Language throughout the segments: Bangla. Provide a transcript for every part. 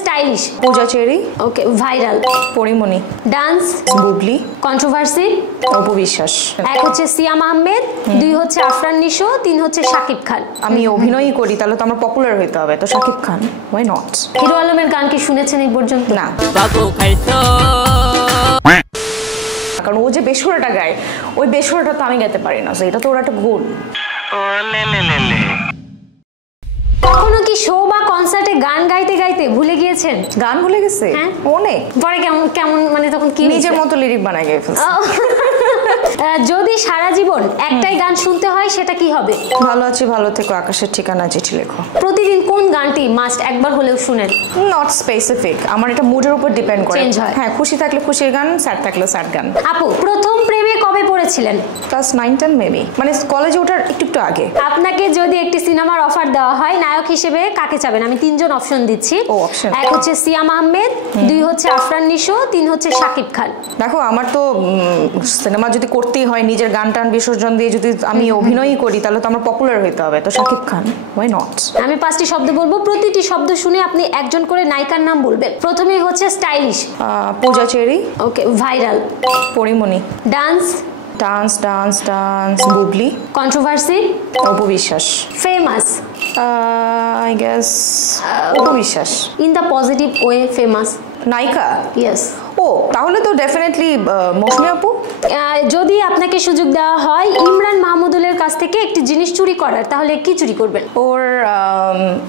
Stylish Puja Cherry, okay viral Porimoni, dance Bubly, controversy Apu Biswas. এক হচ্ছে সিয়াম আহমেদ, দুই হচ্ছে আফরান নিশো, তিন হচ্ছে শাকিব খান। আমি অভিনয়ই করি, তাহলে তো আমার পপুলার হইতে হবে, তো Shakib Khan, why not. Hero আলমের গান কি শুনেছেন এই পর্যন্ত? না, কারণ ও যে বেসুরাটা গায়, ওই বেসুরাটা তো আমি গাইতে পারি না, এটা তো ওর একটা গুণ। কখনো কি শো বা কনসার্টে গান গাইতে গাইতে ভুলে গিয়েছেন? গান ভুলে গেছে অনেক, পরে কেমন কেমন মানে তখন কি নিজের মতো লিরিক বানাই গিয়ে ফেলছে। যদি সারা জীবন একটাই গান শুনতে হয় সেটা কি হবে? ভালো আছি ভালো থেকো, আকাশের ঠিকানা চিঠি লেখো। প্রতিদিন কোন গানটি মাস্ট একবার হলেও শুনেন? নট স্পেসিফিক, আমার এটা মুডের উপর ডিপেন্ড করে। চেঞ্জ হয়। হ্যাঁ, খুশি থাকলে খুশির গান, স্যাড থাকলে স্যাড গান। আপু প্রথম প্রেমে কবে পড়েছিলেন? ক্লাস 9-10 মেবি, মানে কলেজে ওঠার একটু একটু আগে। আপনাকে যদি একটি সিনেমার অফার দেওয়া হয়, নায়ক হিসেবে কাকে চাবেন? আমি তিনজন অপশন দিচ্ছি। অপশন, এক হচ্ছে সিয়াম আহমেদ, দুই হচ্ছে আফরান নিশো, তিন হচ্ছে শাকিব খান। দেখো, আমার তো সিনেমা যদি করতেই হয়, নিজের গান টান বিসর্জন দিয়ে যদি আমি অভিনয়ই করি, তাহলে তো আমার পপুলার হইতে হবে, তো শাকিব খান, ওয়াই নট। আমি 5টি শব্দ বলবো, প্রতিটি শব্দ শুনে আপনি একজন করে নায়িকার নাম বলবেন। প্রথমেই হচ্ছে stylish, Puja Cherry, okay viral, Porimoni, dance dance dance dance, Bubly, controversy, Apu Biswas, famous I guess Apu Biswas. In the positive way famous নায়িকা, ইয়েস। ও তাহলে তো ডেফিনেটলি মৌসুমী আপু। যদি আপনাকে সুযোগ দেওয়া হয় ইমরান মাহমুদুলের কাছ থেকে একটি জিনিস চুরি করার, তাহলে কি চুরি করবেন?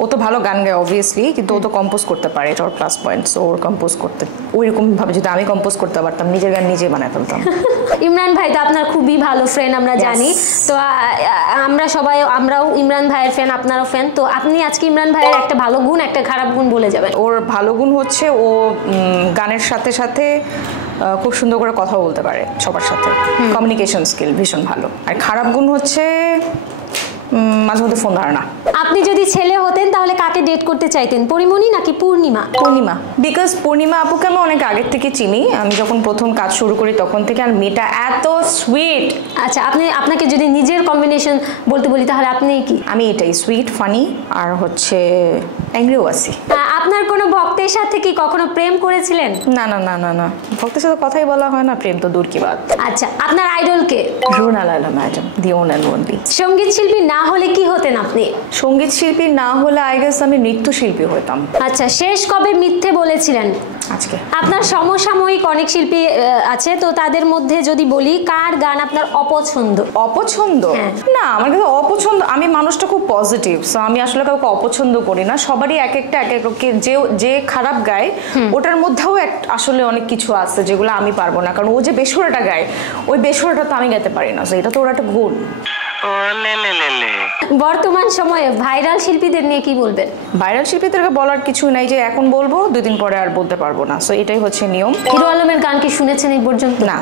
ও তো ভালো গান গায় অবভিয়াসলি, কিন্তু ও তো কম্পোজ করতে পারে, এটা ওর প্লাস পয়েন্ট। সো ওর কম্পোজ করতে ওইরকম ভাবে যদি আমি কম্পোজ করতে পারতাম, নিজের গান নিজে বানায় ফেলতাম। ইমরান ভাই তো আপনার খুবই ভালো ফ্রেন্ড, আমরা জানি। তো আমরাও ইমরান ভাইয়ের ফ্যান, আপনারও ফ্যান। তো আপনি আজকে ইমরান ভাইয়ের একটা ভালো গুণ, একটা খারাপ গুণ বলে যাবেন। ওর ভালো গুণ হচ্ছে ও গানের সাথে সাথে খুব সুন্দর করে কথা বলতে পারে সবার সাথে, কমিউনিকেশন স্কিল ভীষণ ভালো। আর খারাপ গুণ হচ্ছে মাঝে মধ্যে ফোন ধরে না। আপনি যদি ছেলে হতেন তাহলে কাকে ডেট করতে চাইতেন, পরিমণি নাকি পূর্ণিমা? পূর্ণিমা, বিকজ পূর্ণিমা আপুকে আমি অনেক আগের থেকে চিনি, আমি যখন প্রথম কাজ শুরু করি তখন থেকে, আর মেয়েটা এত সুইট। আচ্ছা, আপনাকে যদি নিজের কম্বিনেশন বলতে বলি তাহলে আপনি কি? আমি এটাই, সুইট, ফানি, আর হচ্ছে অ্যাংরিও আছি। আপনার কোনো ভক্তের সাথে কি কখনো প্রেম করেছিলেন? না না না না না, ভক্তের সাথে কথাই বলা হয় না, প্রেম তো দূর কি বাত। আচ্ছা, আপনার আইডল কে? Runa Laila madam, the one and only. সঙ্গীত শিল্পী না হলে কি হতেন আপনি? সঙ্গীত শিল্পী না হলে আই গেস আমি নৃত্যশিল্পী হতাম। আচ্ছা, শেষ কবে মিথ্যে বলেছিলেন? আজকে। আপনার সমসাময়িক অনেক শিল্পী আছে, তো তাদের মধ্যে যদি বলি কার গান আপনার অপছন্দ? অপছন্দ না, আমার কাছে অপছন্দ, আমি মানুষটা খুব পজিটিভ, সো আমি আসলে কাউকে অপছন্দ করি না। সবারই এক একটা এক এক, যে খারাপ গায় ওটার মধ্যেও আসলে অনেক কিছু আছে যেগুলো আমি পারবো না, কারণ ও যে বেসুরাটা গায়, ওই বেসুরাটা তো আমি গাইতে পারি না, সো এটা তো ওর একটা গুণ। বর্তমান সময়ে ভাইরাল শিল্পীদের নিয়ে কি বলবেন? ভাইরাল শিল্পীদেরকে বলার কিছু নাই, যে এখন বলবো 2 দিন পরে আর বলতে পারবো না, সো এটাই হচ্ছে নিয়ম। হিরো আলমের গান কি শুনেছেন এই পর্যন্ত? না।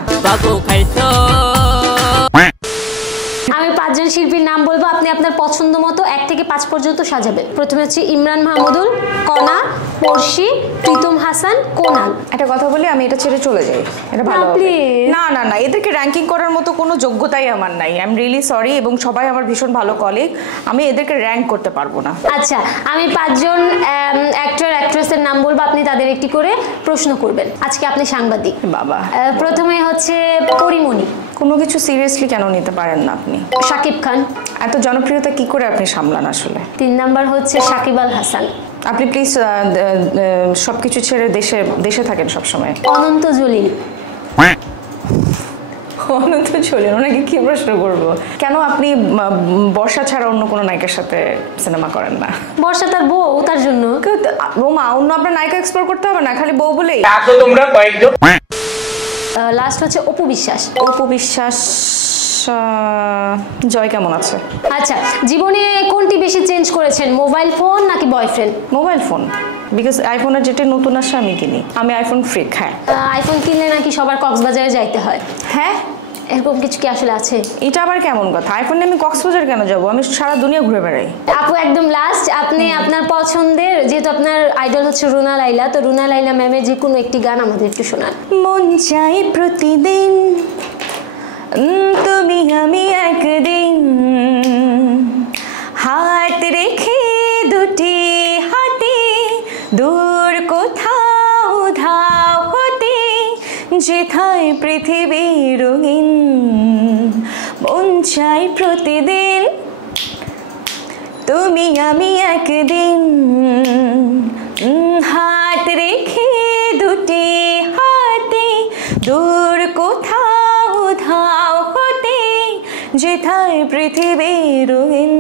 আমি 5 জন শিল্পীর নাম বলবো, আপনি আপনার পছন্দ মতো 1 থেকে 5 পর্যন্ত সাজাবেন। প্রথমে হচ্ছে ইমরান মাহমুদুল, কণা, পড়শি, প্রীতম হাসান, কোনাল। একটা কথা বলি, আমি এটা ছেড়ে চলে যাই, এটা ভালো হবে না। না না, এদেরকে র্যাঙ্কিং করার মতো কোনো যোগ্যতাই আমার নাই, আই এম রিয়েলি সরি, এবং সবাই আমার ভীষণ ভালো কলিগ, আমি এদেরকে র্যাঙ্ক করতে পারবো না। আচ্ছা, আমি 5 জন অ্যাক্টর অ্যাক্ট্রেসের নাম বলবো, আপনি তাদের একটি করে প্রশ্ন করবেন। আজকে আপনি সাংবাদিক। বাবা। প্রথমে হচ্ছে পরিমণি। কোনো কিছু সিরিয়াসলি কেন নিতে পারেন না আপনি? শাকিব খান। এত জনপ্রিয়তা কি করে আপনি সামলান আসলে? 3 নাম্বার হচ্ছে সাকিব আল হাসান। আপনি প্লিজ সবকিছু ছেড়ে দেশে থাকেন সবসময়। অনন্ত জলিল। অনন্ত জলিল, ওনাকে কি প্রশ্ন করবো? কেন আপনি বর্ষা ছাড়া অন্য কোনো নায়িকার সাথে সিনেমা করেন না? বর্ষা তার বউ, তার জন্য। রোমা, অন্য আপনার নায়িকা এক্সপ্লোর করতে হবে না, খালি বউ বলেই। তোমরা কয়েকজন। লাস্ট হচ্ছে অপু বিশ্বাস। অপু বিশ্বাস। জয় কেমন আছে? আচ্ছা, জীবনে কোনটি বেশি চেঞ্জ করেছেন, মোবাইল ফোন নাকি বয়ফ্রেন্ড? মোবাইল ফোন, বিকজ আইফোনের যেটা নতুন আসে আমি কিনি, আমি আইফোন ফ্রিক। হ্যাঁ, আইফোন কিনলে নাকি সবার কক্সবাজারে যাইতে হয়। হ্যাঁ, এরকম কিছু কি আসলে আছে? এটা আবার কেমন কথা? আইফোন নিয়ে আমি কক্সবাজার কেন যাবো? আমি সারা দুনিয়া ঘুরে বেড়াই। আপু একদম লাস্ট, আপনি আপনার পছন্দের, যেহেতু আপনার আইডল হচ্ছে রুনা লায়লা, তো রুনা লায়লা ম্যামের যে কোনো একটি গান আমাদের একটু শোনান। মন চাই প্রতিদিন তুমি আমি একদিন হাত রেখে দুটি হাতে দূর কোথাও ধাও হতে যেথায় পৃথিবী রঙিন মন চাই প্রতিদিন তুমি আমি একদিন হাত রেখে দুটি হাতে দূর কোথাও ধাও হতে যেথায় পৃথিবী রঙিন